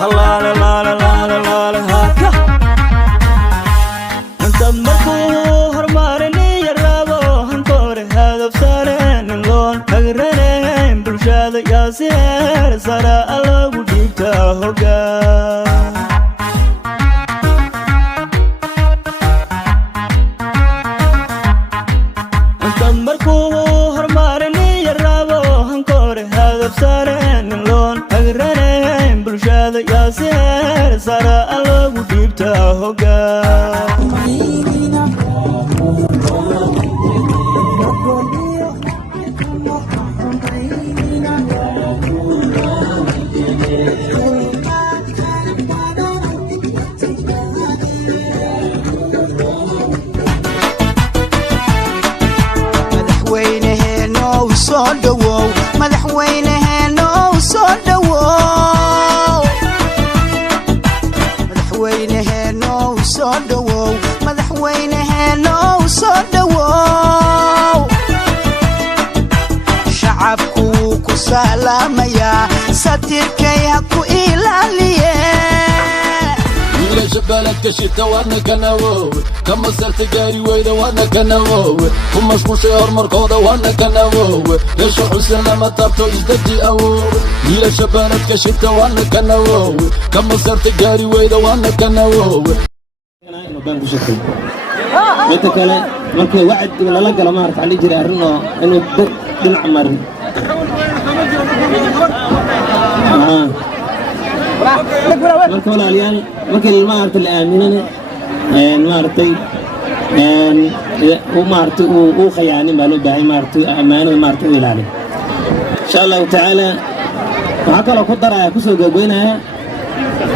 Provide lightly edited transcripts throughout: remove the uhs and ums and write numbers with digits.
la la la la la la la haka anta markuu hormarini yarabo hantoore hadaf saareen loon hagreen bulshada yaasiir sara alagu dhibta hogaan anta markuu hormarini yarabo hantoore hadaf saareen loon hagreen bulshada yaasiir sara alagu dhibta hogaan سلاميا ستركي هكو إلاليه إلا شبالك كشيتا وانا كناوو كما سرت قاري ويدا وانا كناوو هم مشموش يهر مركودا وانا كناوو ليش حسن لما طابتو إزدجي أوو إلا شبالك كشيتا وانا كناوو كما سرت قاري ويدا وانا كناوو متى كلا مركي وعد ولا لا قال ما عرفت عليه جري إنه دلع مرن marka walaalyaal markii maartay la aaminana maartay maartay uu khayaanin baa loo baahay maartay amaanada maartay ilaaliyo insha Allah ta'ala waxa kale ku daraya ku soo gagoynaya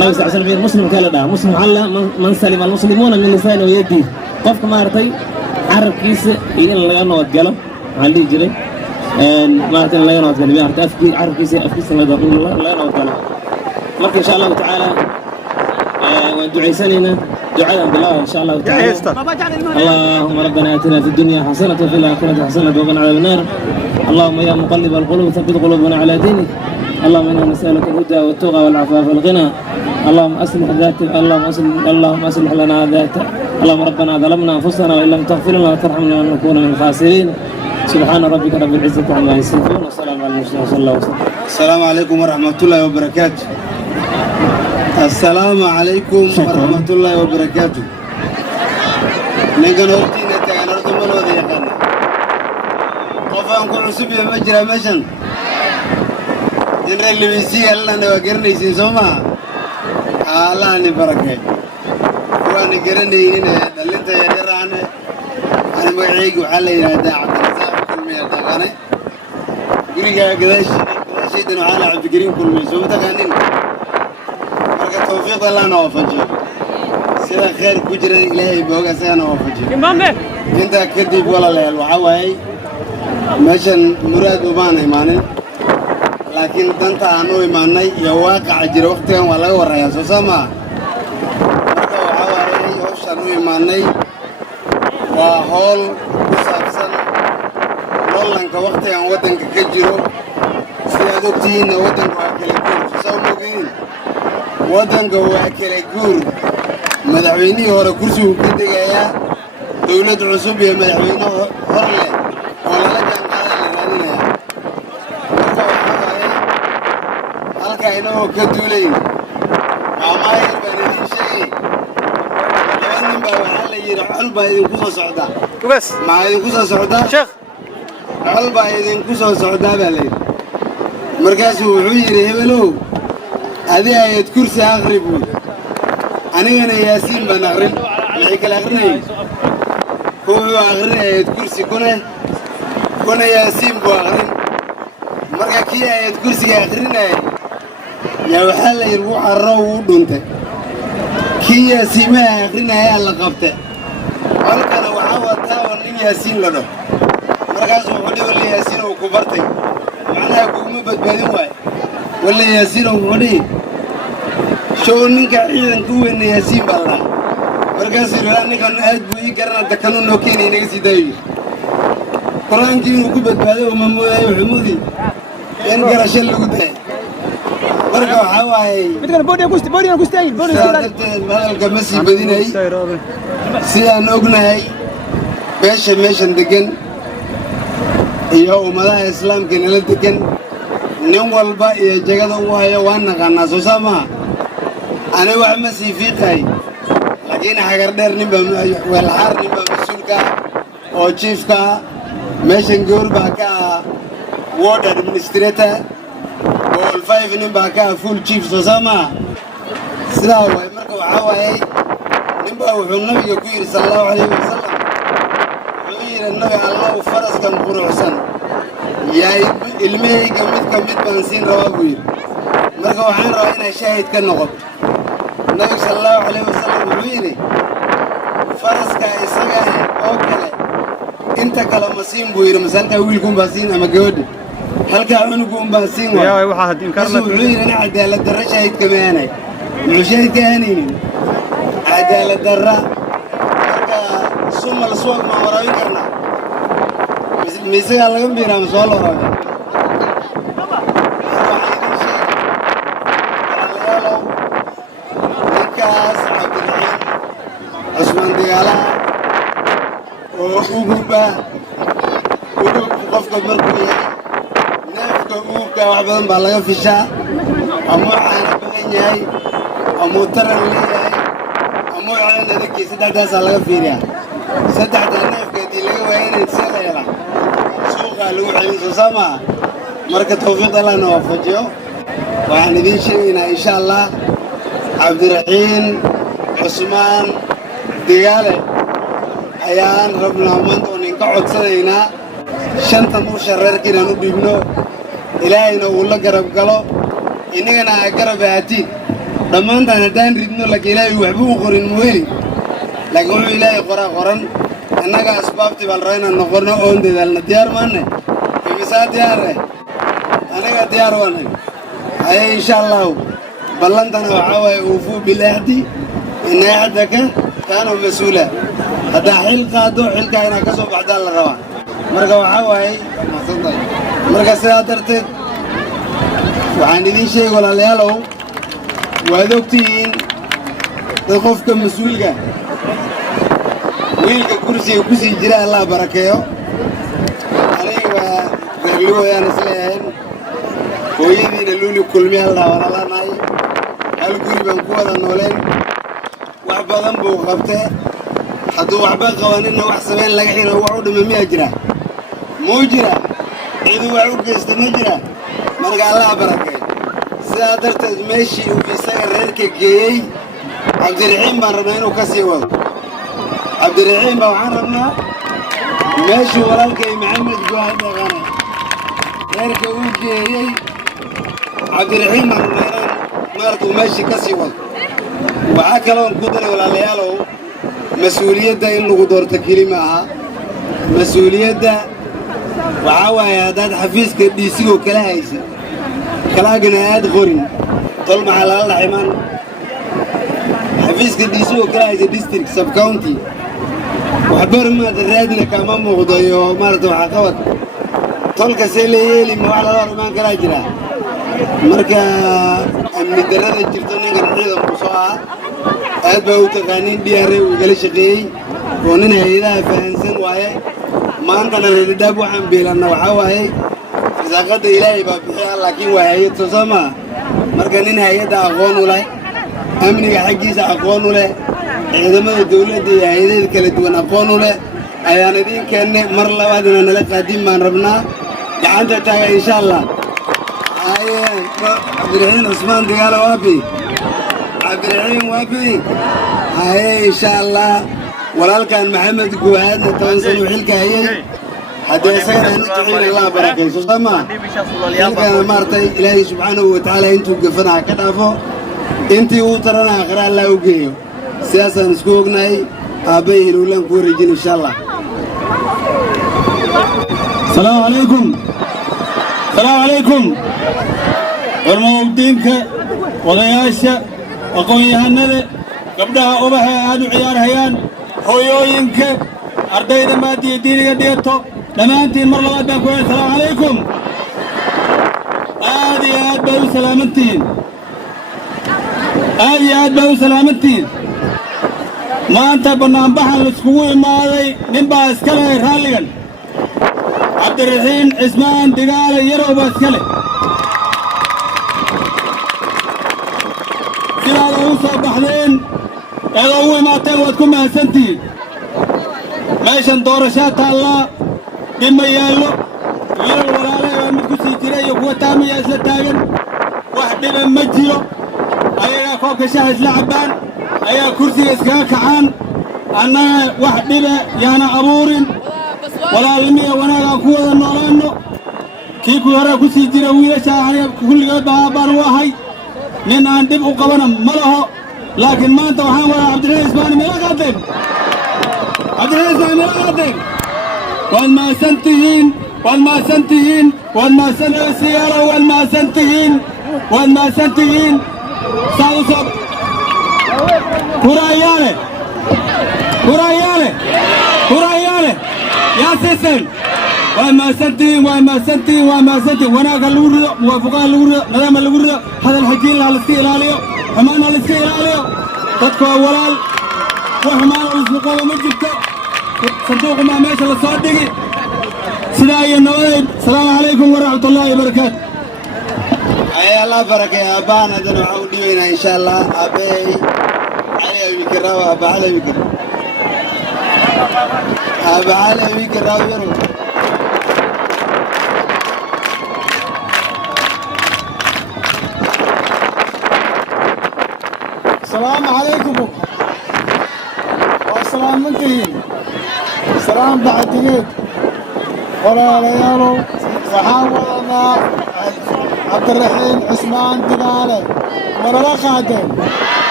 nabi sallallahu alayhi wasallam muslim kala dhaa muslim alla man salima almuslimuna min lisani wa yadi qofka maartay arabkiisa in laga nabad galo aan jiray maartay laga nabad galo maartay arabkiisa laga nabad galo marka insha Allah ta'ala وندعي سننا دعاء بالله إن شاء الله تعالى اللهم ربنا آتنا في الدنيا حسنة وفي الآخرة حسنة وقنا عذاب النار اللهم يا مقلب القلوب ثبت قلوبنا على دينك اللهم إنا نسألك الهدى والتقى والعفاف والغنى اللهم أصلح لنا ذات اللهم ربنا ظلمنا أنفسنا وإن لم تغفر لنا وترحمنا لنكون من الخاسرين سبحان ربك رب العزة عما يصفون وسلام على المرسلين صلى الله عليه وسلم. السلام عليكم ورحمة الله وبركاته. السلام عليكم ورحمة الله وبركاته. نجن هرتينا تجن هرت من وذي يقنا. قفان كل سبي مجرى مشن. إن اللي بيسي الله نوقرني سيسوما. الله نبركه. وأنا قرني هنا دلنت يا درانة. أنا بعيق وعلي هذا عبد الرزاق كل مية تغني. قريقة قداش دنو على عبد الكريم كل مية سووا تغنين. توفيق الله نوافجه سيدا خير كجرة إلهي بوغا سيدا نوافجه انت كدب ولا ليل وحاوهي ماشان مراد وبان إيمانين لكن دانتا عنو إيماني يواقع جرى وقتها ولا ورايا سوساما مركا وحاوهي يوشانو إيماني وحول بسابسان لولنك وقتها ودنك كجرو سيدا دوكتين ودنك واكلكين سوساو موغين waddanka waa kala guur madaxweynihii hore kursigu ka degayaa dawlad cusub iyo madaxweyne hor leh oo lala jaanqaada la raadinaya marka waxaa halka inagoo ka duulayn maamaha yar baan idiin sheegay laba nin baa waxaa la yidhi xol baa idinku soo socdaa maxaa idinku soo socdaa xol baa idinku soo socdaa baa la yidhi markaasuu wuxuu yidhi hebelow هذه آية كرسي أغرب أنا ياسين بن أغرب معك الأغرب هو أغرب آية كرسي كنا ياسين بو أغرب مركا كي آية كرسي أغرب يا وحال يروح الرو دونته كي ياسين ما أغرب آية لقبته قالك أنا وحاول تاون ياسين لنا مركا سوحولي ولا ياسين وكبرتي معناها يقوم بدبادين واي ولا ياسين وحولي شو نيجا عيدن كوين ياسين بالله مركز يقول نيجا نهاد بوي كرنا تكنون نوكين ينقص يداي قرآن كي نكوبت هذا ومموذي وحمودي إن كرشل لقطه marka waxaa waaye hadalka ma sii badinay sidaan ognahay beesha meeshan degan iyo ummadaha islaamka nala degan nin walba iyo jagada uu hayo waan naqaanaa soo saa maaha aniga wax ma sii fiiqay laakiin xagar dheer weelxaar nin baa mas-uulka oo jiifka meeshan gawr baa ka ah ward administrator bool 5 nin baa ka ah full chief soo saa maaha sidaa waay marka waxaa waayey nin baa wuxuu nabiga ku yidhi sala allahu calayhi wasalam wuxuu yidhi nabi allow faraskan quruxsan yaay ilmahayga mid baan siin rabaa buu yidhi marka waxaan rabaa inay shaahid ka noqoto nabiga sala allahu calayhi wasalam wuxuu yidhi faraska isaga oo kale inta kale ma siin buu yidhi mase halkaa wiilkuunbaa siin ama gabadha halkaa cunuguunbaa siin waay wuxuu yidhi ina cadaalad darra shaahid kama aanay muxuu shaahid ka aanaynin cadaalad darra marka sumal suwag maa waraabin karnaa miisagaa laga miiraa ma soo la waraabiya ninkaas cabdiraxiin cusmaan dagaalaha oo ugubba qofka markuu yahay neefka ugubka wax badan baa laga fishaa amuu caana badan yahay amuu taran leeyahay amuu calan adagii saddexdaasaa laga fiiriyaa saddexdaa neefka haddii laga waayanayd see la helaa suuqaa lagu celin soo saa maaha marka tawfiiq allahna waafajiyo waxaan idiin sheegaynaa insha allah cabdiraxiin cusmaan digaale ayaan rabnaa maanta oo ninka codsanaynaa shantan usha reerka inaan u dhiibno ilaahayna uu la garab galo innagana aa garab ahaatiin dhammaantaan haddaan ridno laakiin ilaahay waxba u qorin muu heli laakiin wuxuu ilaahay qoran innaga asbaabtii baan rabaa inaan noqonno oon dadaalna diyaar maanne imisaa diyaare anaga diyaar waanay haye insha allahu ballantana waxaa waaye uufuu bilahdi ina axdaka kaana mas-uula haddaa xil qaado xilkaa inaad ka soo baxdaan la rabaa marka waxaa waaye marka sidaa darteed waxaan idiin sheegi walaalayaalow waad ogtihiin dad qofka mas-uulka wiilka kursiga ku sii jira allah barakeeyo aniga waa reerluwayaan isleeyahayn hooyadiina luuli kulmi haldaa walaalanahay hal guri baan ku wada nooleen wax badan buu qabtee hadduu waxba qabaninna wax samayn laga xiro wax u dhima miyaa jira muu jira cidu wax u geysta ma jira marka allah barakeeyo sidaa darteed meeshii uu isaga reerka geeyey cabdiraxiin baan rabnaa inuu ka sii wado cabdiraxiin baa waxaan rabnaa meeshuu walaalkay maxamed go'aal dhaqane reerka uu geeyey cabdiraxiin baan rabnaa inaan maartuu meeshii ka sii wado waxaa kaloon ku daray walaalayaalow mas-uuliyadda in lagu doorto keli ma aha mas-uuliyadda waxaa waaye haddaad xafiiska dhiisigoo kala haysa kalaagana aad qorin tol maxaa lala dhaximaan xafiiska dhiisigoo kala haysa district subcounty waxbar maata raadina kama muuqdo iyo maarata waxa qabad tolka see la yeeli ma wax lala hor imaan karaa jira marka amni darrada jirto ninkan ciidanku soo ah aad baa u taqaanin DRA uu igala shaqeeyey oo nin hay-adaha fahansan waaye maantana reerdhaab waxaan beelanna waxaa waaye risaaqadda ilaahay baa bixiya laakiin waa hay-ad soo soo maa marka nin hay-adda aqoon u leh amniga xaggiisa aqoon u leh ciidamada dawladda iyo hay-adaheeda kala duwan aqoon u leh ayaan idiin keenne mar labaadna nala qaadin baan rabnaa gacanta taaga insha allah cabdiraxiin cusmaan digaale waabi cabdiraxiin waabi haye insha allah walaalkan maxamed guwaadna 10 sano xilka hayay haddii isagana inu duxiin allah barakayso sama xilkana maartay ilaahay subxaanahu wa tacaala intuu gafanaha ka dhaafo intii uu tarana aakhira allah u geeyo sidaasaan isku ognahay aabbay hilowlaan ku wareejin insha allah السلام عليكم السلام عليكم والموضوعينك وضياشة وقويهانة قبلها أبها آدو عيار هيان هويوينك أرديد مادي ديني ديتو لما أنتي المرة بأكوين السلام عليكم يا آد باو سلامتين آد يا آد باو سلامتين ما أنت بنام بحر السكوي ما هذي نبى اسكله راليا عبد الرحيم عثمان دقال يرو باسكله سيدا وصل بحرين هو ما تنوتكم هسنتين meeshan doorashaata allah dhima yaallo wiilal walaalay waa mid ku sii jira iyo kuwa taamaya isla taagan wax dhiba ma jiro ayagaa koobka shaha isla cabbaan ayaa kursiga iskaga kacaan annaga wax dhiba yaana abuurin walaalnimiya wanaagaan ku wada noolaanno kii ku hore ku sii jira wiilasha aniga kulligood baa baan u ahay nin aan dhib u qabana ma laho laakiin maanta waxaan wadaa cabdiraxiim ismaani meela qaadeen والماسنتين السيارة والماسنتين صوصب كرايالي يا سيسن والماسنتين وانا قال لوري موافقان لوري نظام لوري هذا الحجين على الاستقلالية حمان على الاستقلالية تدكوا أولال وحمان على الاستقلالية مجبتة صندوق ما ماشي للصادقي سلاي النوائب السلام عليكم ورحمة الله وبركاته أي الله بركة يا أبانا دنو عودي وين إن شاء الله أبي علي بكرة وأبا علي بكرة أبا علي بكرة ويرو السلام عليكم والسلام منتهين سلام بعديد ولا ليالو وحاولنا عبد الرحيم عثمان دقالة ولا خادم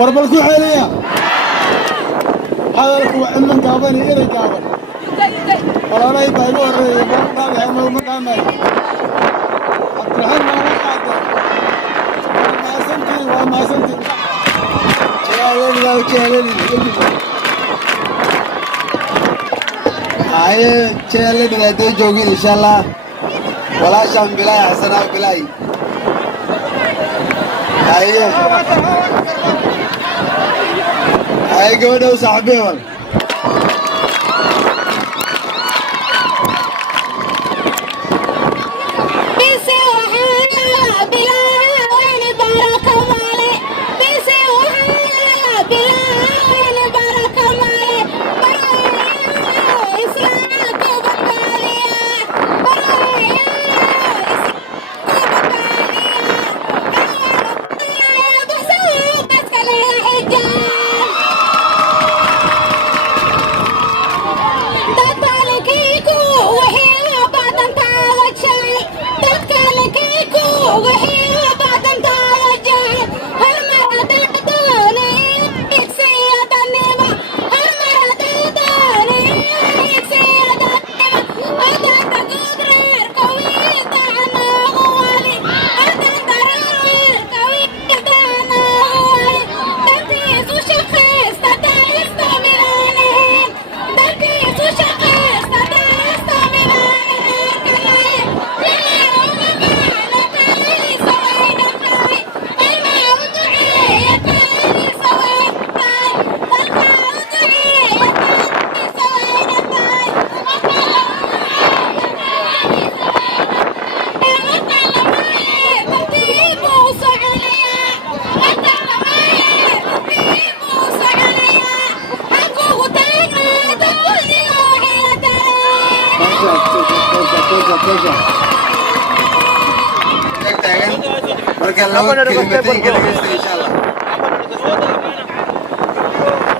وربلكو حاليا هذا الكو عمن قابلني إلي قابل ولا لا يبقى الرئيب ولا يحمل مقامي عبد الرحيم ولا خادم وما سنتي هاي چلے دے جوگی انشاءاللہ ولا شام بلاي حسنا بلاي هاي گوڑو صاحبي وال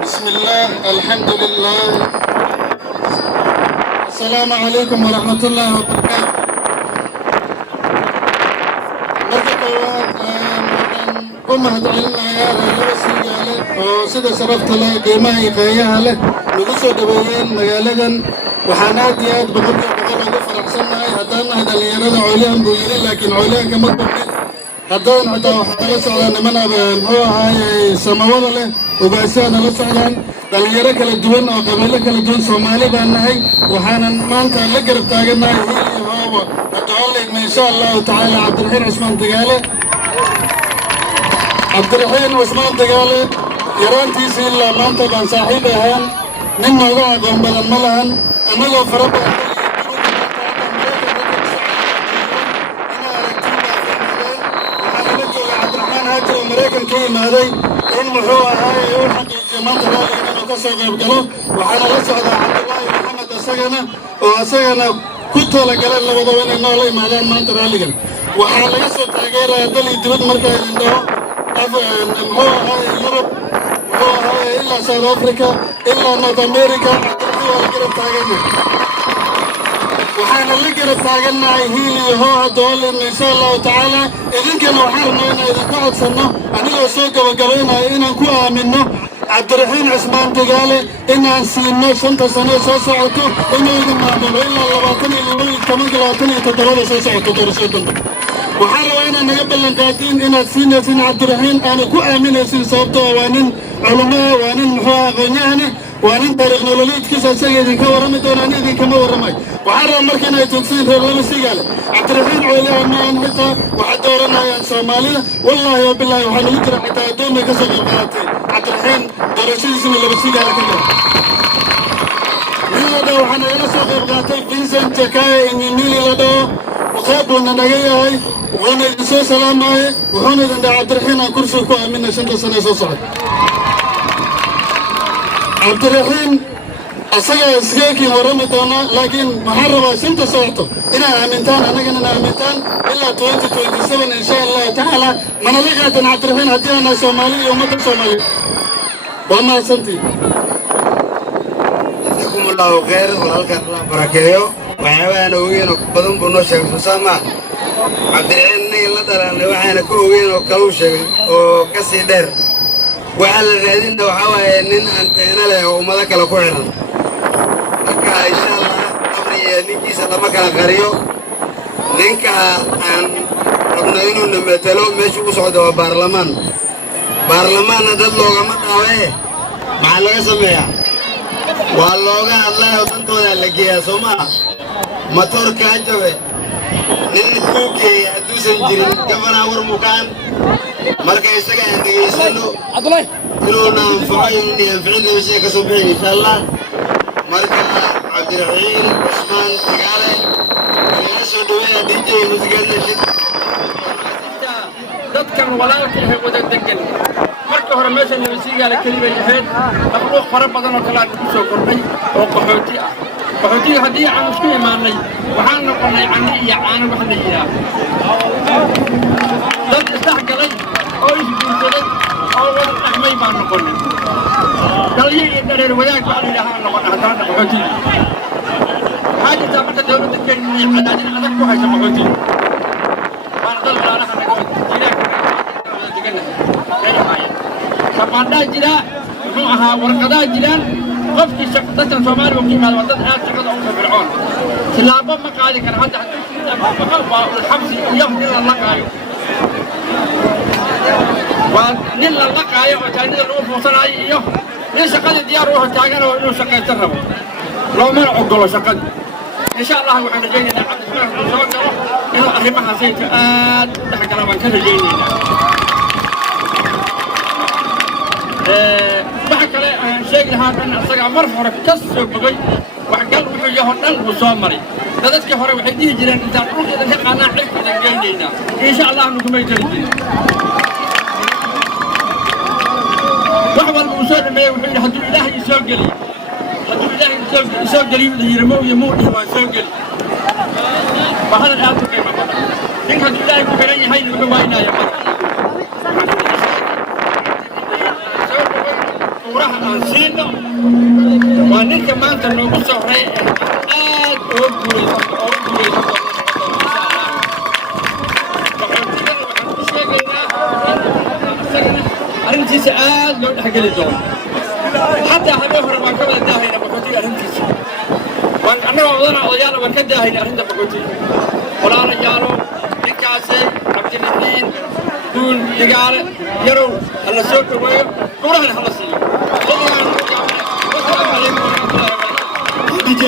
بسم الله الحمد لله السلام عليكم ورحمة الله وبركاته أمهد علنا يا لوسيالة وسيدة شرفت له قيمة قياها له نقصوا دبيين مجالدا وحناتيات بقول فرحسنا هدانا هذا اللي يرد عليهم بويرين لكن عليهم كما تقول هدان حتى وحتى سعلان من هو هاي سماوات له وبأسيان الله سعلان دليرة كالجوان أو قبيلة كالجوان سومالي بأنهاي وحانا مانتا لقرب تاقنا هي rabo هتعلق إن شاء الله تعالى عبد الرحيم عثمان دقالة عبد الرحيم عثمان دقالة يرانتيسي إلا ما أنت بان صاحبها من موضوع قنبل الملهن أنا لو فربا مريكان كيم هذي إن محوها هاي يقول حقيقة ما ترى إنه كسر قبله وحنا لسه عبد الله محمد السجنة وسجنة كنت ولا قال له وضوين إنه لا يمالين ما ترى لقى وحنا لسه تغير دليل تبد مركز عنده محوها هاي يوروب محوها هاي إلا ساوث أفريقيا إلا نورث أمريكا ولا كده تاجنا وحنا اللي كده تاجنا هيلي هو دول إن شاء الله تعالى إذن كانوا حارنا إذا قعد سنة أنا لو سوق وقرينا إن كوا منه عبد الرحيم عثمان دقالة إن أنسينا شنطة سنة سوسعته إنه إذا ما بلو إلا لبعضني اللي كمان لبعضني تدرس سوسعته درسته وحاروا إن نقبل لنقاتين إن سين عبد الرحيم أنا كوا من سين صوبته وانين علماء وانين محوا غنيانه وانين تاريخ نوليد كيسا سيدي كورمي دوناني دي كما ورمي وحاروا مركنا يتنسين في الغلو سيقال عبد الرحيم عليها ما أنهتا وحدورنا يا صوماليا والله وبالله وحنا يجرى حتى دومي كسر القاتل عبد الرحيم درسين سنة اللي بسيقال كله ميلا دو وحنا ينسوق القاتل فينسان جكاية إني ميلا دو وخابونا نغيهاي وحنا ينسو سلاماي وحنا يدن عبد الرحيم كرسو كوا منا شنطة سنة سوصعد عبد الرحيم أصلا سياكي ورمي دونا لكن محرمة سنت صوته إنا أمنتان أنا أمنتان إلا 2027 إن شاء الله تعالى من لقى عبد الرحيم هدينا سومالي ومدى سومالي وما سنتي جزاكم الله خير ولك الله بركاته وحيوانا وين وكبدن بنوشة مسامة عبد الرحيم الله تعالى وحنا كوين وكلوشة وكسي در وعلى الرادين ده وحوا إنن أنتنا له ومذاك له كوينا إن شاء الله أمري نيجي ستما كلا غريو نينكا أن ربنا إنه نمتلو مش وصعد وبرلمان هذا اللغة ما تاويه مع اللغة سميها واللغة الله يطنطون لكيا سما مطور كاجوه ننكوكي أدوسن جرين كفنا ورمكان مركا يستقى عندي يسلو إنه ننفعي ينفعنا بشيء كسبحين إن شاء الله مركا عبد الرحيم عثمان تقالي يسو دوية دي جي مسجدنا شد dadkan walaalka waxay wada degan marka hore meesha nabadsiga la kaliya yahay makhluuq fara badan oo kala ku soo kordhay oo qaxootiga hadii aan isku imaanay waxaan noqonay cani iyo caano wax la yiraahdo dad isdhexgalay oo isguursaday oo wada dhexmay baan noqonay daliye iyo dareer wadaag baan ilaahay noqon hadaan qaxootiga hada taabta dawladda Kenya cadaadin adag ku haysa qaxootiga waan dal walaalaha naga شقادة جلا نوعها ورقدة جلان قفك شقدة سومالي وكيما الوطن آل شقدة أوصى فرعون سلابا مقالي كان حتى مقالبا الحبس يوم نلا اللقايو ونلا اللقايو وتاني الروح وصنعي إيوه نين شقادة ديار روح تاقنا ونو شقادة تربو لو ما نعقلوا شقادة إن شاء الله وحنا جينا عبد السلام وزوجه إنه أهمها سيت لحق لما كان جينا waxa kale aan sheegi lahaa in asaga mar hore ka soo bogay wax gal wuxuu yahay dhan uu soo maray dadka hore waxay dhihi jireen intaan dhulkeeda ka qaanaa xilka geynayna insha Allah nu kuma jirin wax walba uu soo dhameeyay wuxuu yiri haduu Ilaahay soo geliyo yirmo iyo moodi waa soo geli waxaan aad u qiimo badan ninka Ilaahay ku xiran yahay wuxuu waaynayaa وراح نسينا ونلك ما أنت نقول سهرة أرنتي سعاد لو حق الجون حتى هذا ما كمل داهينا بقولي أرنتي وأنا وضعنا ويانا وكذا داهينا أرنتي بقولي ولا رجالو نكاسي عبد الرحمن دون تجارة يرو الله سوق ويا كورة هالحلسي DJ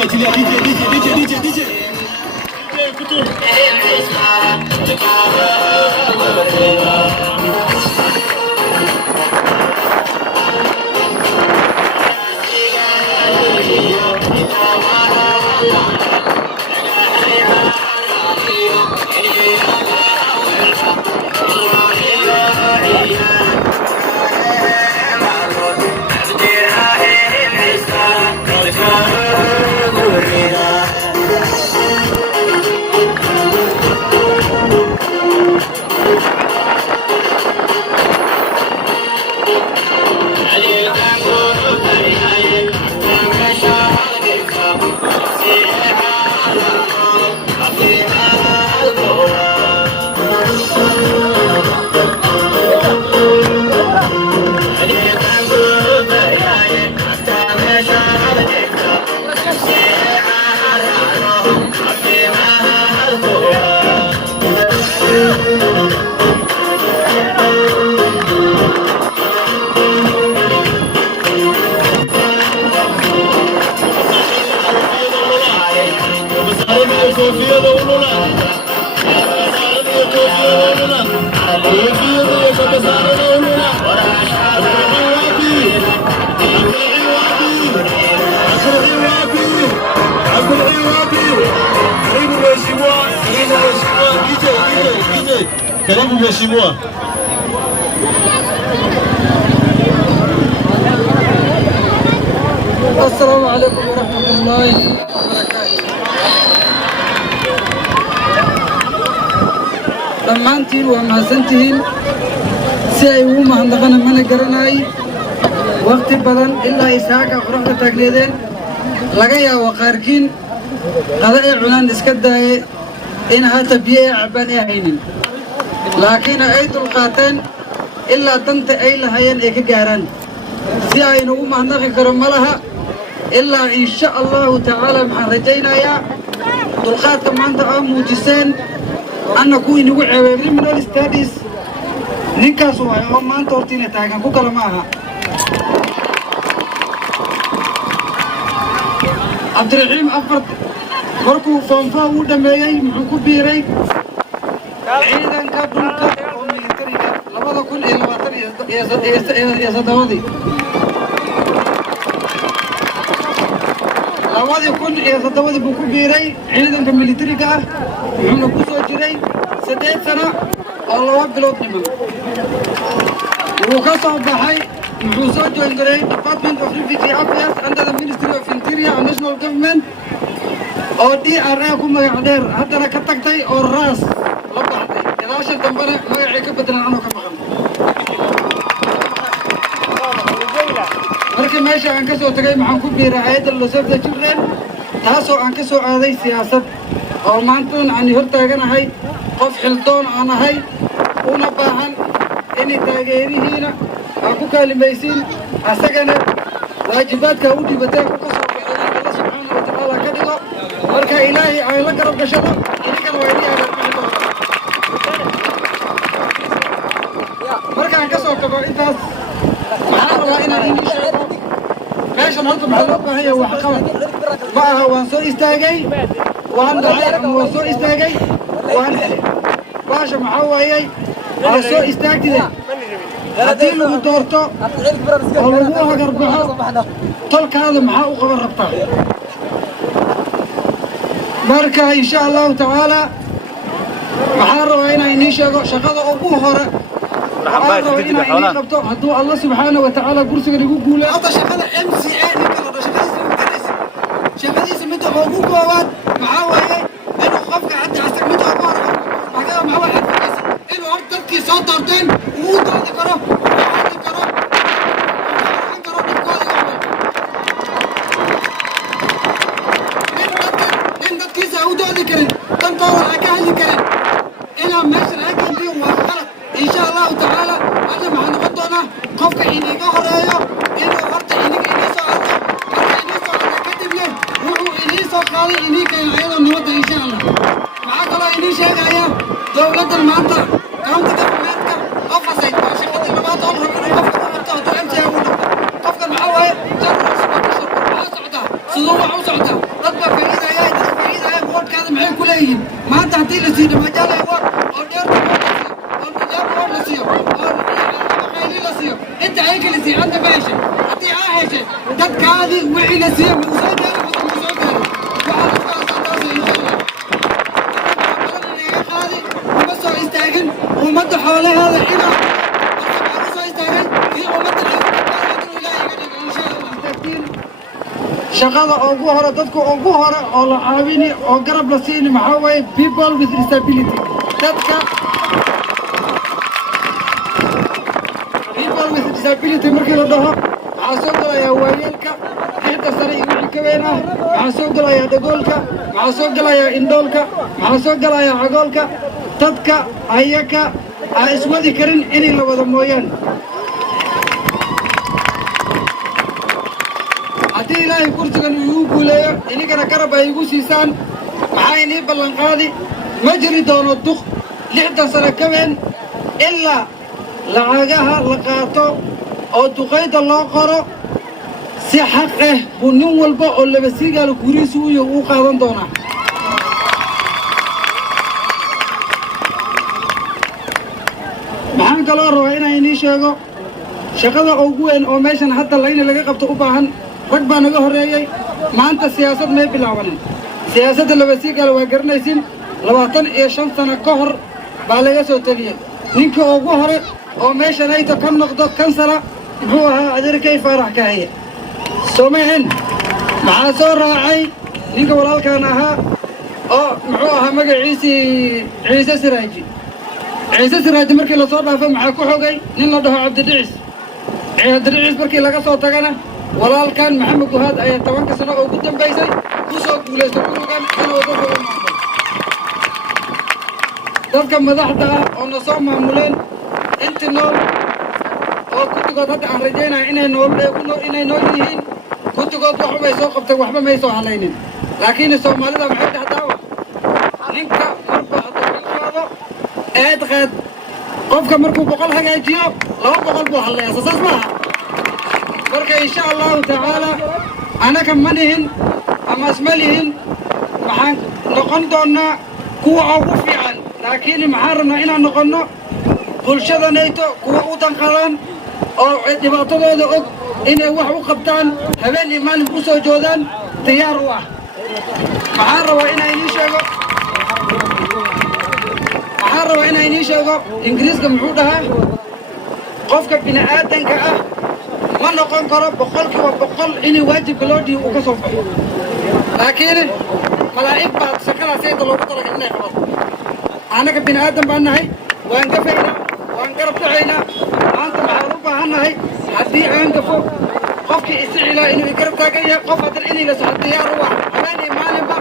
Karibu mheshimiwa. السلام عليكم ورحمة الله وبركاته. dhammaantiin waa mahadsantihiin si ay ugu mahadnaqana mana garanaay waqti badan ilaa isaaga quruxda taagneedeen laga yaabo qaarkiin qada ay cunaan iska daaye in haata biyo ay cabbaan ay haynin laakiin ay dulqaateen ilaa danta ay lahayeen ay ka gaaraan si aynu ugu mahadnaqi karo ma laha ilaa insha allahu tacaala maxaan rajaynayaa dulqaadka maanta aa muujiseen anna kuwii nagu ceebay criminal studies ninkaas waay oo maanta hortiina taagan ku kale ma aha cabdiraxiim afar markuu foonfaa uu dhammeeyey muxuu ku biiray ciidanka dhulka oo militariga 2027 2007 buu ku biiray ciidanka militariga ah wuxuuna ku soo jiray 8 sano oo 2 bilood dhiman wuu ka soo baxay wuxuu soo join garay Department of Refugee Affairs under the Ministry of Interior and National Government oo DRA ku magac dheer haddana ka tagtay oo raas la baxday gadaasha dambana magacay ka bedelan anoo ka maqan markii meesha aan ka soo tagay maxaan ku biiray hay'adda la soo dejinay taasoo aan ka soo aaday siyaasad oo maantan aan hor taaganahay qof xildoon aan ahay una baahan in taageerihiina aan ku kaalimaysiin asagana waajibaadka u dhibatay ku ka soo baxay Allah subhanahu wa ta'ala ka dhigo marka ilaahay ay la garab gashado idinkana waa ilaahay la bixin marka aan ka soo tago intaas waxaan rabaa inaan idin sheego meeshan horta maxaa loo baahan yahay wax qabad ma aha waan soo istaagay waan dhacay ama waan soo istaagay waan helay baasha maxaa waayay waa soo istaagtide haddii lagu doorto oo lagu hagarbaxo tolkaada maxaa u qaban rabtaa marka insha allahu tacaala waxaan rabaa inaan idiin sheego shaqada ugu hore waxaan rabaa inaan idiin qabto hadduu allah subxaanahu wa tacaala kursiga igu guuleeyo hadda shaqada MCA ninka la dhasho shaqadiisa midda ugu koowaad maxaa waaye inuu qofka hadda asag midda ugu hore magada maxaa waaye inuu hor dadkii soo doorteen uu doodi karo haddi karo nin dadkiisa u doodi karin dantooda aan ka hadli karin inaan meeshan ay keentay waa qalad insha allahu tacaala hadda maxaa noqon doonaa qofka iniga horeeyo inuu horta iniga inii soo arko marka inii soo arko kadibna wuxuu inii soo qaaday inii keena ayadoo nabadda insha allah waxaa kaloo inii sheegaya dowladdan maanta county governmentka oversight waa shaqadii labaad oo rabo inuu qofka ku qabto hadduu MCA uu noqdo qofkan maxaa waaye general supervision waa socdaa siduu wax u socdaa dad baa faa'iidaya boodhkaada maxay ku leeyihiin انت هيك اللي سي انت ماشي هدي عايشه دك هذه وحي نسيه وزاد ومسوا يستاجن ومد حوالي هذا الحين مسوا يستاجن هي ومد shaqada ugu hore dadku ugu hore oo la caawini oo garab la siini maxaa waaye people with disability dadka people with disability markii la dhaho waxaa soo galaya waayeelka xidda sare iyo wixii ka weyn ah waxaa soo galaya dhagoolka waxaa soo galaya indhoolka waxaa soo galaya cagoolka dadka ayaka aan iswadi karin inay la wada mooyaan haddii ilaahay kursigan igu guuleeyo inigana garab ay igu siisaan maxaa inii ballanqaadi ma jiri doono duq 60 sano ka weyn ilaa lacagaha la qaato oo duqayda loo qoro si xaq ah buu nin walba oo laba siigaalo gurihiisa u qaadan doonaa maxaan kaloo rabaa inaan inii sheego shaqada ugu weyn oo meeshan hadda layna laga qabto u baahan rag baa naga horreeyey maanta siyaasad may bilaabanin siyaasadda laba siigaalo waa garanaysin 25 sano ka hor baa laga soo tegiyey ninkii ugu hore oo meeshan ayta ka noqdo kansala muxuu ahaa adeerkay faarax kaahiye soomehen maxaa soo raacay ninka walaalkan ahaa oo muxuu ahaa magaciisii ciise siraaji markii lasoo dhaafay maxaa ku xogay nin la dhaho cabdidhicis markii laga soo tagana walaalkan maxamed guhaad ayaa 10 sano oo ugu dambaysay ku soo guulaystay gurigan inuu dadka u maamulo dadka madaxda ah oo na soo maamuleen intii nool oo guddigood hadda aan rajaynayo inay nool yihiin guddigood waxba may soo qabtay waxba may soo halaynin laakiin soomaalida maxay dhahdaa ninka marba hadduu qaado eedqeed qofka markuu 100 hagaajiyo 200 buu haleeyaa saas maaha marka insha allahu tacaala anaka ma nihin ama isma lihin waxaan noqon doonnaa kuwa ugu fiican laakiin maxaan rabnaa inaan noqonno bulshadanayto kuwa u danqadaan oo dhibaatadooda og inay wax u qabtaan habeen iyo maalin u soo joodaan diyaar u ah waxaan rabaa inaan inii sheego ingiriiska muxuu dhahaa qofka bini'aadanka ah ma noqon karo 100% inay waajibka loo dhiibo uu ka soo baxo laakiin malaa'ig baa shaqadaas ayda loogu talagalay inay qabato anaga bini'aadan baan nahay waan gafaynaa waan garab dhacaynaa maanta maxaan u baahannahay haddii aan gafo qofkii isticilaa inuu garab taagan yahay qof haddan inay la soco diyaar u ah habeen iyo maalinba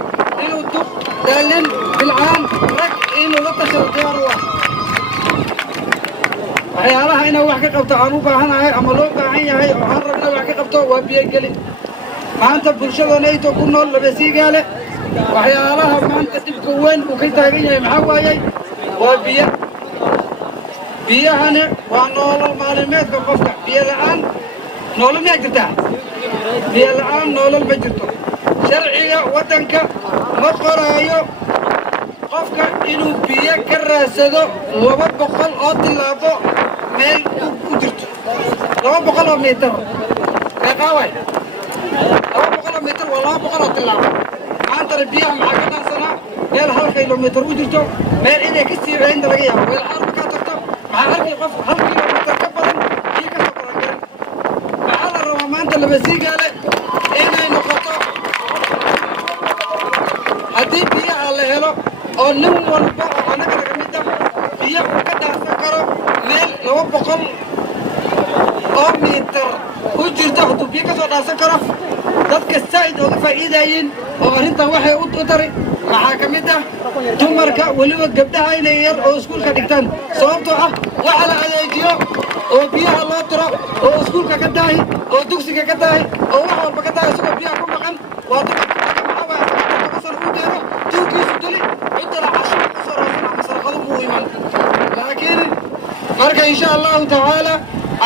inuu duq daalin bilcaan rag inuu la tashado diyaar u ah waxyaalaha inaan wax ka qabto aan u baahanahay ama loo baahan yahay oo aan rabna wax ka qabto waa biyogelin maanta bulshadanayto ku nool laba siigaale waxyaalaha maanta dhibka weyn uu ka taagan yahay maxaa waayey waa biyahana waa nolol maalmeedka qofka biyo la'aan nolol ma jirtaa biyo la'aan nolol ma jirto sharciga waddanka ma qoraayo qofka inuu biyo ka raadsado 200 oo tilaabo meel u jirto 200 oo mitir meeqa waay 200 oo mitir waa 200 oo tilaabo maanta biyaha maxaa ka dhaansanaa meel 1 kilomitir u jirto meel inay ka sii weynta laga yaabo meel xarba ka tagto maxaa halkii qof 1 kilomitir ka badan biyo ka soo qoran karin maxaa la rabaa maanta laba siigaale inay noqoto haddii biyaha la helo oo nin walba oo anaga naga mid ah biyo uu ka dhaansan karo meel 200 oo mitir u jirto hadduu biyo ka soo dhaansan karo dadka saa'id uga faa'iidayeen oo arrintan waxay u tari maxaa ka mid ah dumarka weliba gabdhaha inay yar oo iskuulka dhigtaan sababtoo ah waxa la adeejiyo oo biyaha loo tiro oo iskuulka ka daahi oo dugsiga ka daahi oo wax walba ka daahi isagoo biyaha ku maqan waa dumarka sano u deero duugiisu dili ciddana casho u soo raasana masarqadu muu iman laakiin marka insha allahu tacaala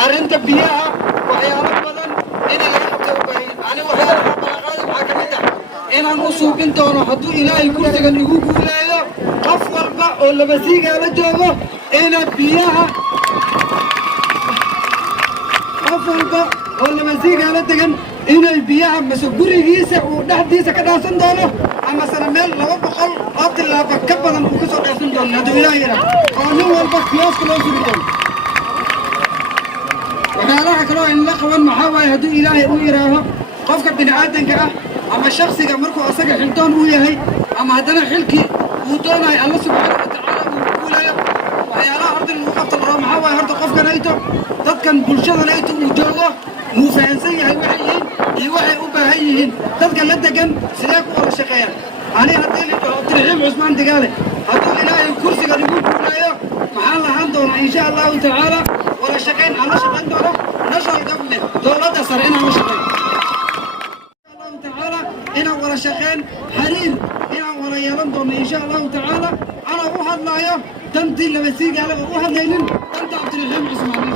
arrinta biyaha waxyaalo badan inay laga qabta u baahan ani waxyaalaha balaqaadi waxaa ka mid ah inaan u suubin doono hadduu ilaahay kursigan igu guuleeyo qof walba oo laba siigaala joogo ina biyaha walba oo Labasigaale degan inay biyaha mase gurigiisa uu dhexdiisa ka dhaafsan doono ama sana meel 200 oo tilaabo ka badan uu ka soo dhaafsan doono hadduu Ilaahay yiraahdo oo nin walba kiyooska loo suri doono waxyaalaha kale oo in la qaban maxaa waaye hadduu Ilaahay uu yiraahdo qofka bini'aadanka ah ama shakhsiga markuu asaga xildoon uu yahay ama haddana xilkii uu doonayo alla subxaanahu wa tacaala uu guulayo waxyaalaha horta lagu qabto laro maxaa waaye horta qofkanayto dadkan bulshadanayto uu joogo muu fahansan yahay waxay yihiin iyo waxay u baahan yihiin dadka la degan sidee ku wada shaqeeyaan ani haddii la dhaho Abdiraxiim Cusmaan Digaale hadduu Ilaahay kursiga igu guulayo maxaan lahaan doonaa insha allahu tacaala wada shaqeyn aan la shaqeyn doono national government dowladda sare inaan la shaqeyn إنا ولا شقين حرير إنا ولا يرندون إن شاء الله تعالى أنا واحد لا يا تنتي لبسيق على واحد لين تنت عبدالرحيم عثمان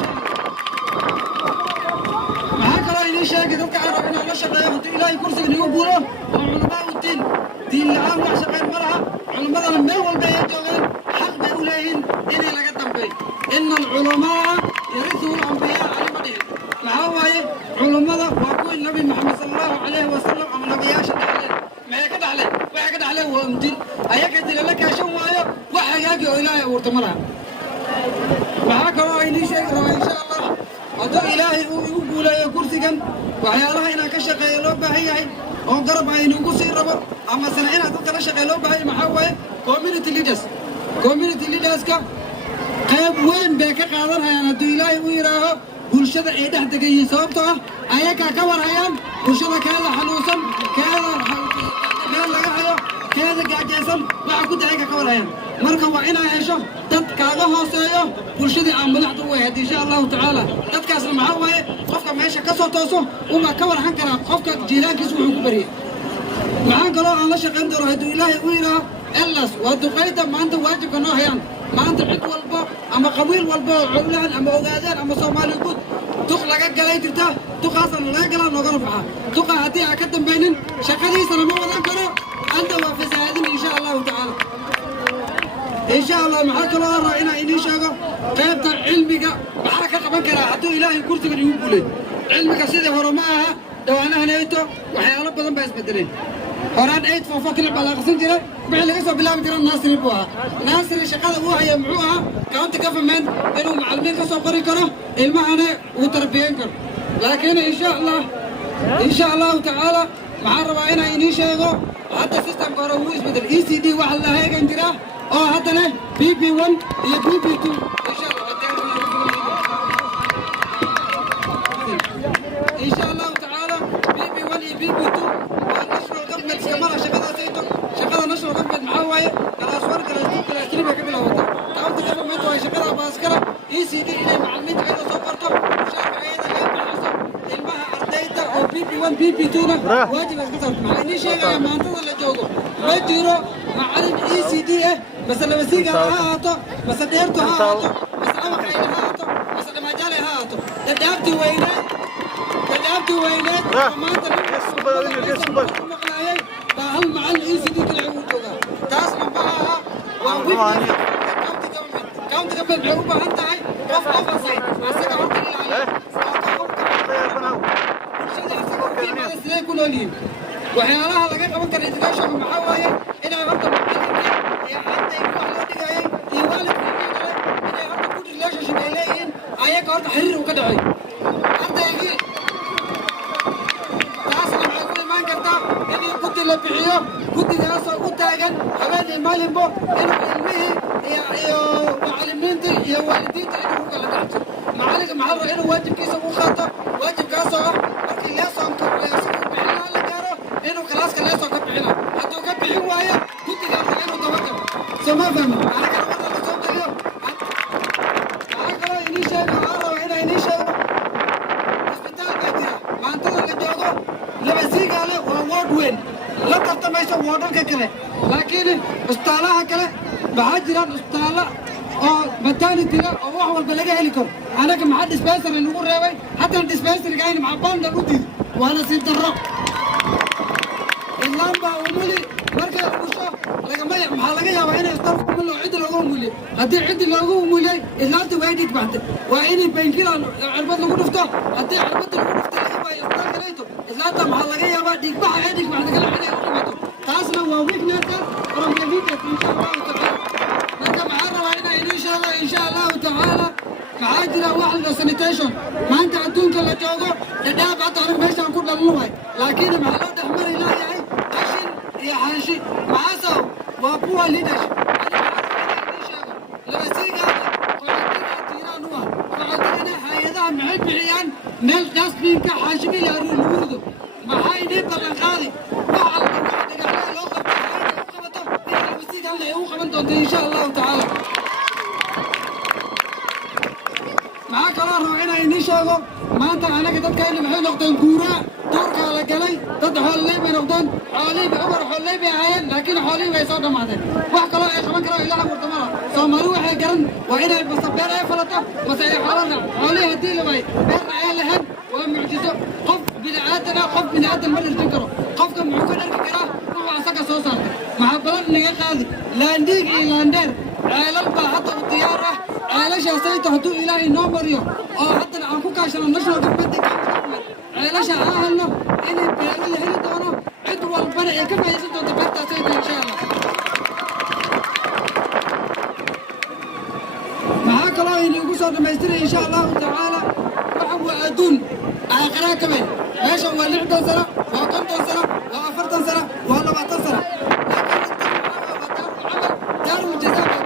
معاك رأي شيء كذا كعرف إنا لا شقين هتي إلهي كرسي نيو بوله علماء الدين دين العام ولا شقين مرها علماء المال والبيت جوين حق بأولين إني لقدم بي إن العلماء يرثوا الأنبياء على مدين معاوية علماء وأقول النبي محمد صلى الله عليه وسلم أم نبياش دحلين ما هي كده عليه وهي كده عليه ومدين أيك أدري لك يا شو مايا وحياجي إلهي ورتمرها معاك رأي شيء رأي إن شاء الله هذا إلهي يقول يا كرسي كان وحيالها إنا كشق يلوبها هي أو قرب عين وقصي ربع أما سنين هذا كشق يلوبها هي محاوية community leaders كا قيب وين بك قادرها يعني هذا إلهي ويراها bulshada ay dhex degayiin sababtoo ah ayaga ka warhayaan bulshada keeda xanuunsan keeda meel laga hayo keeda gaajaysan waxa ku dhacay ka warhayaan marka waa inay hesho dad kaaga hooseeyo bulshadii aan madaxda u yahay insha Allah taala dadkaasna maxaa waaye qofka meesha ka soo tooso uma ka warhan kara qofka jiilaankiisa wuxuu ku bariyay maxaan kaloo aan la shaqeyn doono hadduu Ilaahay u yiraahdo elas waa duqeyda maanta waajibka noo hayaan maanta cid walba ama qabiil walba oo cawlaan ama ogaadaan ama Soomaali guud duq laga galay jirta duqaasna laga galaa noogana faxa duqa haddii aan ka dambaynin shaqadiisa lama wadan karo anta waa fasaadin insha Allah taala insha Allah maxaa kaloo araa inaan idin sheego qaybta cilmiga maxaa ka qaban karaa hadduu Ilaahay kursiga igu guulay cilmiga sidii hore ma aha dhawaanahanayto waxyaalo badan baa isbedeleen horaan 844 kala balaaqsan jiray wixii laga soo bilaabi jiray naasri buu ahaa naasri shaqada uu hayo muxuu ahaa county government inuu macallimiin ka soo qori karo ilmahana uu tarbiyeyn karo laakiin insha Allah taala maxaan rabaa inaan idin sheego hadda systemka hore uu isbedel ECD waxa la heegan jiraa oo haddana PP1 iyo PP2 insha Allah insha Allah taala PP1 iyo PP2 مرة شغلة سيتو شغلة نشر قبل معاوية كلاس ورق كلاس تريبة قبل هوتا تعرف كيف ما توي شغلة باسكرة ECD إلى معلمين عيدا صفرته شاف عيدا غير بالحسب المها أرديتا أو PP1 PP2 واجب أسكتر مع إني شيء ما أنتظر لجوجو ما تيرو معلم ECD بس لما سيجا هاتو بس ديرتو هاتو بس أما كاين هاتو بس لما جالي هاتو تدابتي وينات ما أنت هل مع الإنسان يطلعوا وجوها تاسمع معها ووجود كاونت قبل بعوبة أنت هاي قف صيد أسيق عرض العالم سيدي يكونوا لي وحيالها لقيت قبل كان يتكاشف معاوية إنا غلطة يا حتى يكون على ودقايا يوالد في الجيجة إنا غلطة كل اللاشة شكايلين أياك غلطة حرير وكدعي حتى يجي la bixiyo guddigaas oo u taagan habeenii maalinbo inuu ilmihii iyo macallimiinta iyo waalidiinta inuu kala dhacto macallinka maxaa raba inuu waajibkiisa u qaato waajibkaasoo ah markii leesonka bixinaa la gaaro inuu kalaaska leeson ka bixina hadduu ka bixin waayo guddigaas inuu dabagalo soo ma fahmi maxaa kale marka la soo geliyo maxaa kaloo inii sheega waxaa raba inaa inii sheego isbitaal baa jira maantada la joogo Labasigaale waa ward weyn la tartamayso waddanka kale laakiin isbitaalaha kale waxaa jiraan isbitaalo oo maternity oo wax walba laga heli karo anaga maxaa dispensary lagu reebay hatta dispensary gaayna maxaa banda u diiday waana si darro ilaa baa umuli markay ugu soo لكن ما لقى يا وين يستوقف كله عد لقوم مولي هدي عد لقوم مولي إلا أنت وايد بعد وين بين كلا عربت لقوم نفطه هدي عربت لقوم نفطه اللي هو يستوقف ليته إلا أنت ما لقى يا بعد يقبح عيدك بعد كلا عيني قومته تاسنا وويك ناسا ورم يبيك إن شاء الله تعالى لكن معنا وين إن شاء الله تعالى معاجنا واحد سانيتيشن ما أنت عدونك اللي جوجو لداب عطارك ماشي عن كل اللوهي لكن مع الأرض أحمر إلهي هاي قشن يا حنشي معاسو وابوها ليدش أنا لما سيجا قلتنا تيرانوها قلتنا حيدا معد بعيان مال داسبين كحاشمي يارو الوردو ما هاي نبقى الغالي وعلى الواحد قال له قبل لما سيجا اللي هو قبل إن شاء الله تعالى معاك الله روعنا إني شاغو ما أنت أنا كتبت كأني محل نقطة كورة دورك على كلي تدخل لي من نقطة حالي بعمر حالي بعين لكن حالي ويصاد معدن وحكي الله إيش كمان كلا إله مرتمرة سامرو واحد قرن وإنا بصبر أي فلتة بس أي حالنا حالي هدي لواي بير عيالهن ومعجزة قف بنعاتنا قف بنعات المرة تنكره قف كم عقول الكراه هو عساك صوصا مع بلد نجاح هذه لانديك إيلاندر عيال حتى الطيارة عيالش هسيت هدو إلهي نومريو أو حتى نعكو كاشنا نشرو دبتي كامل عيالش أهلنا إني بيالي هلي دونو عدو والبنع كيف يسدو دبتا سيد إن شاء الله معاك الله إني يقصر دميستري إن شاء الله تعالى وحو أدون آخرها كمان ماشا ولعدو سنة وقمتو سنة وأفرتو سنة وأربعتو سنة دار الجزاء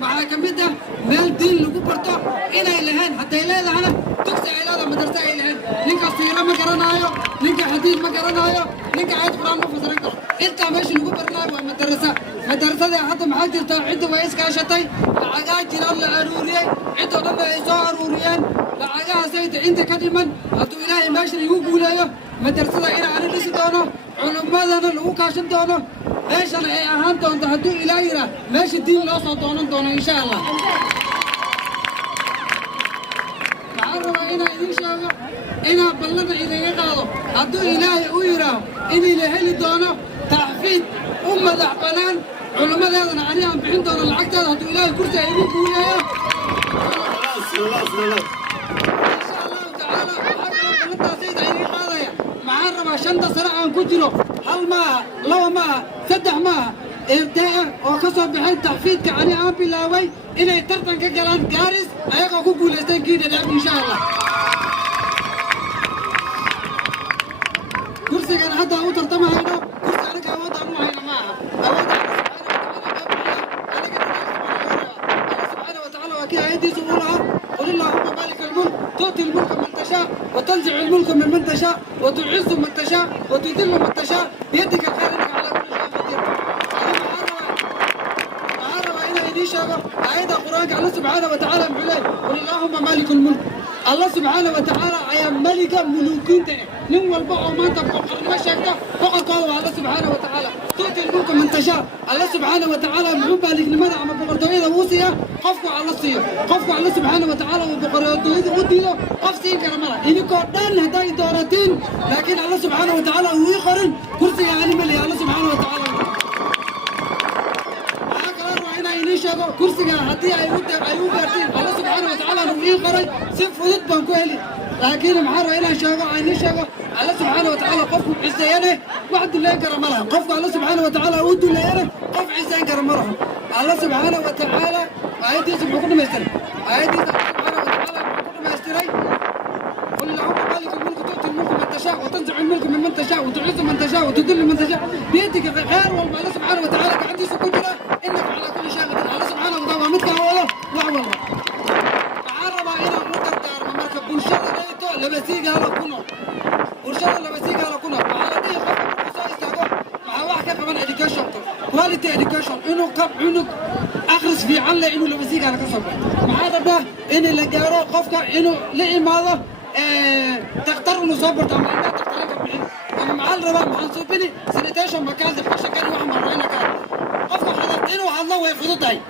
مع كمية مال دين لو برتا إلى الهان حتى إلى الهان تكسر إلى المدرسة إلى الهان لينك صيرة ما كرنايو لينك حديث ما كرنايو لينك عاد قرآن ما فسرته أنت ماشي لو برتا والمدرسة مدرسة ده حتى محاجر تا عند ويس كاشتاي لعجاج جلال العرورية عند ضمن إزار عروريان لعجاج سيد عند كلمة هتو إلهي ماشي يقول له مدرسة إلى عن الإسدانة علماء ذا لو كاشن دونه ليش أنا أهم دون تهدو إلهي ماشي الدين لا صوتون إن شاء الله تعرف إنا إن شاء الله إنا بلغنا إلى قالوا هدو إلهي ويراه إني لهلي دونه تحفيد ذعبنان علماء ذا أنا عليهم بعين دون العقد هدو إلهي الكرسي يقول يا إن شاء الله تعالى بلغنا سيد عيني قاضية معربة شنطة سرعة كجرو هل ما لو ما سدح ما إبداء وكسر بحين تحفيد كعني عام بلاوي إنه يترتن كجلان جارس أيقا كوكو لستين كيدا دعم إن شاء الله كرسي كان حتى أوتر تما هيدا كرسي أنا كأوتر أمو هيدا معها أوتر سبحانه وتعالى وكي عيدي سبولها قل اللهم مالك الملك تؤتي الملك من تشاء وتنزع الملك من تشاء وتعز من تشاء وتذل من تشاء بيدك الخير انك على كل شيء قدير. معرفة هنا يديشها آيات القرآن الله سبحانه وتعالى معلي قل اللهم مالك الملك الله سبحانه وتعالى أيام ملك ملوكين نم والبقى وما تبقى ما شاكتا فقط قالوا الله سبحانه وتعالى تؤتي الملك من تشاء الله سبحانه وتعالى معهم بالك لماذا عم بقرطوية ووسيا قفوا على الصيام قفوا على الله سبحانه وتعالى وبقرطوية وديله قفسين كرمالا إني قردان هداي دورتين لكن الله سبحانه وتعالى هو يقرن كرسي يعني ملي الله سبحانه وتعالى كرسي حتى أيوب أرتين الله سبحانه وتعالى نبيه قري سيف ودد بنكوهلي لكن معارو هنا شاقو عيني شاقو الله سبحانه وتعالى قفوا عزيانه واحد اللي ينكر مرها قفوا الله سبحانه وتعالى ودوا اللي ينه قف عزيان كر مرها الله سبحانه وتعالى آياتي سبحانه ما يستري آياتي سبحانه وتعالى ما يستري قل اللهم مالك الملك تؤتي الملك من تشاء وتنزع الملك ممن تشاء وتعز من تشاء وتذل من تشاء بيدك الخير والله سبحانه وتعالى عندي سكوتنا إنك على كل شيء قدير الله سبحانه وتعالى مثل هو والله تعرض إلى مقدار مركب برشاد ليتو لبسيق على كنا برشاد لبسيق على كنا على دي خف مع واحد كمان education quality education إنه كب إنه أخرس في عله إنه لبسيق على كسب مع هذا ده إن اللي جاره خفك إنه لقي ماذا تختار إنه صبر تعمل تختار كبير أما مع الربا مع الصبني سنتيشن مكان ذي فشكل واحد مرة هنا كان قفك حضرتين وحلا ويفوتوا تاي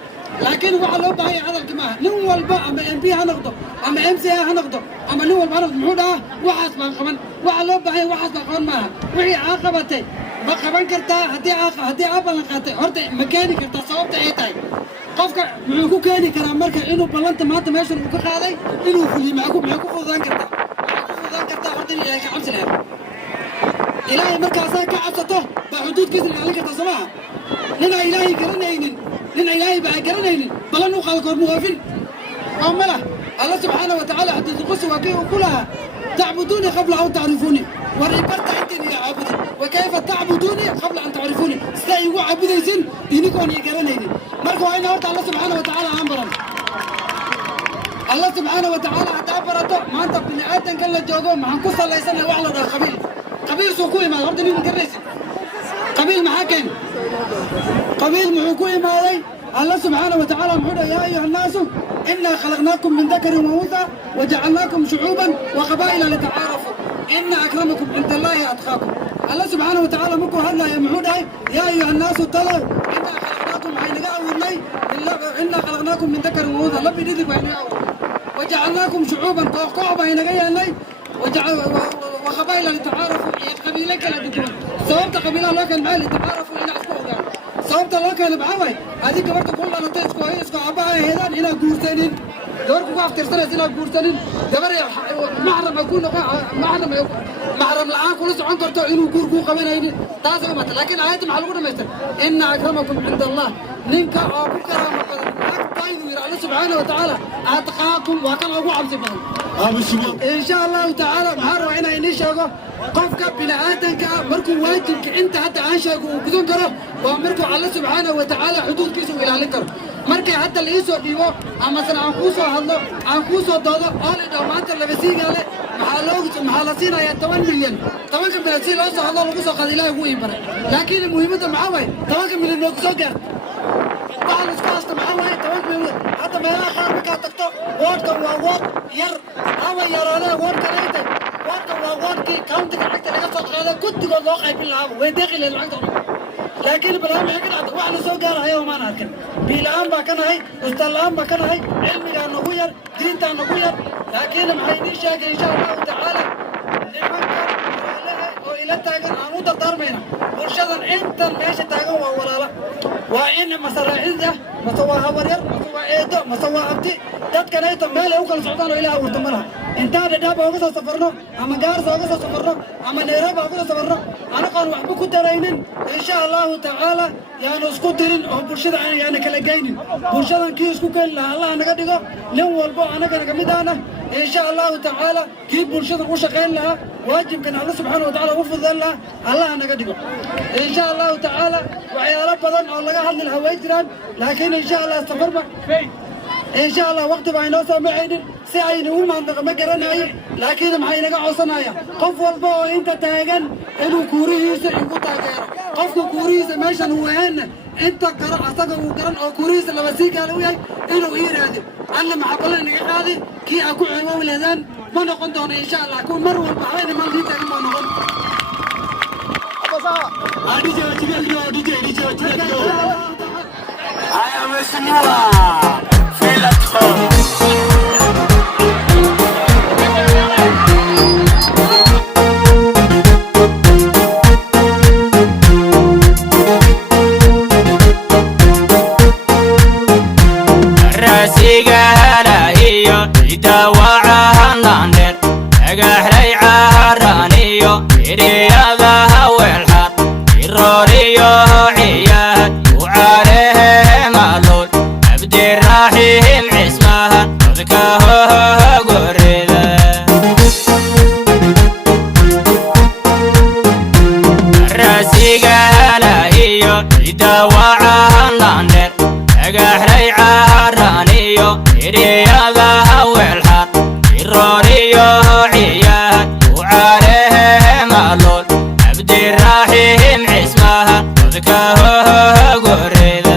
لكن وعلى باهي هذا الجماعة نو والبا أما MP هنقطه أما MC هنقطه أما نو والبا هنقطه محودا وحاس ما كمان وعلى باهي وحاس ما كمان معها وهي عاقبته ما كمان كرتا هدي عقبة لقاته هرت مكاني كرتا صوبت أي تاي قفك معكو كاني كلام مركا إنه بلنت ما تماشي وكل هذا إنه في معكو فوزان كرتا هرت اللي يعيش عم سلام إلهي مركا ساكا عصته بحدود كسر عليك تصلاها لنا إلهي قرنين لنا إلهي بقى قرنين بلنو خلقوا موافين وأملا الله سبحانه وتعالى حتى تقص وكلها تعبدوني قبل أن تعرفوني وريبرت عندي يا عبدي وكيف تعبدوني قبل أن تعرفوني استيقوا عبدي سن دينكم يقرنين مركوا أين أرد الله سبحانه وتعالى عمرا الله سبحانه وتعالى أتعبرته ما أنت بني آدم قال له جوجو ما هنقص الله يسنى وعلى قبيل سوكوي ما أرد مين كريس قبيل محاكم قبيل محكوي ما علي الله سبحانه وتعالى محودا يا أيها الناس إنا خلقناكم من ذكر وأنثى وجعلناكم شعوبا وقبائل لتعارفوا إن أكرمكم عند الله أتقاكم الله سبحانه وتعالى مكو هلا يا محودا يا أيها الناس اتقوا إنا خلقناكم عين قاول إنا خلقناكم من ذكر وأنثى لبي ديدك وعين وجعلناكم شعوبا قوقعوا عين قاول وقبائل لتعارفوا قبيلة كلا بدون صوبت قبيلة الله كان معي لتعارفوا إلى أسبوع صوبت الله كان بعوي هذيك برضه كلنا نتسكوا يسكوا عباها هذان إلى جورتين دوركم واقف ترسل إلى جورتين دبر محرم يكون محرم الآن كل سعون كرتوا إنه جوركو كمان هيني تاسع مثلا لكن آيات معلومة مثلا إن أكرمكم عند الله ننكا أبو كرام الله سبحانه وتعالى أتقاكم وكان أبو عبد الله إن شاء الله تعالى محرم هنا إنشاء قفك بلا آدنك مركو واجبك أنت حتى عاشق وبدون كره ومركو الله سبحانه وتعالى حدود كيسو إلى لكر مركي حتى اللي يسوى ديوه أما سنة أنكوسو ضاضة أولي دومانت اللي بسيق عليه محالسين يا 8 مليون 8 مليون سيل أوسو الله لقصو قد إلهي هو يبرا لكن المهمة معاوي 8 مليون نوكسو قر بعض الاسكاست معاوي 8 مليون حتى ما يلاقي بكا تكتو ووركم وورك ير أما يرانا وورك ليتك ووركم ووركي كاونتك حتى لقى صوت هذا كنت قد واقعي بالعام ويدخل العقد لكن بالعام يحكي عدد واحنا سو قال هيا وما ناركن بالعام باكن هاي استلام باكن هاي علمي أنه غير دينته أنه غير لكن محيني شاك إن شاء الله تعالى لمنكر وإلى تاجر أنو تضربنا ورشدا أنت ماشي تاجر ولا لا وإن مسرع عزة مسوا هورير مسوا إيدو مسوا عبدي دت كان يتم ماله وكل سعودان إلى أول تمرها أنت هذا دابا وقصة سفرنا أما جارس وقصة سفرنا أما نيرابا وقصة سفرنا أنا قال وحبكوا ترينن إن شاء الله تعالى يعني اسكترين أو برشة يعني كلا جايين برشة كي اسكو كلا الله أنا قديقه لو والبو أنا كنا كمدانا إن شاء الله تعالى كي برشة وشقين لها واجب كان الله سبحانه وتعالى وفض لها الله أنا قديقه إن شاء الله تعالى وعيال بدن الله قاعد الهواجران لكن إن شاء الله استمر إن شاء الله وقت بعينه سامعين سعين وما عندك ما قرناي لكن معينك عصنايا قف والبو أنت تاجن إنه كوريس يقول تاجر قف كوريس ماشي هو هنا أنت قرأ أصدق وقرن أو كوريس اللي بسيك على وياك إنه هذا أنا محبلني هذا كي أكون عمو الأذان ما نقول دون إن شاء الله أكون مرة بعين ما نجيت ما نقول I am a senora. Feel at home. عبد الرحيم عسمها وذكاه قريب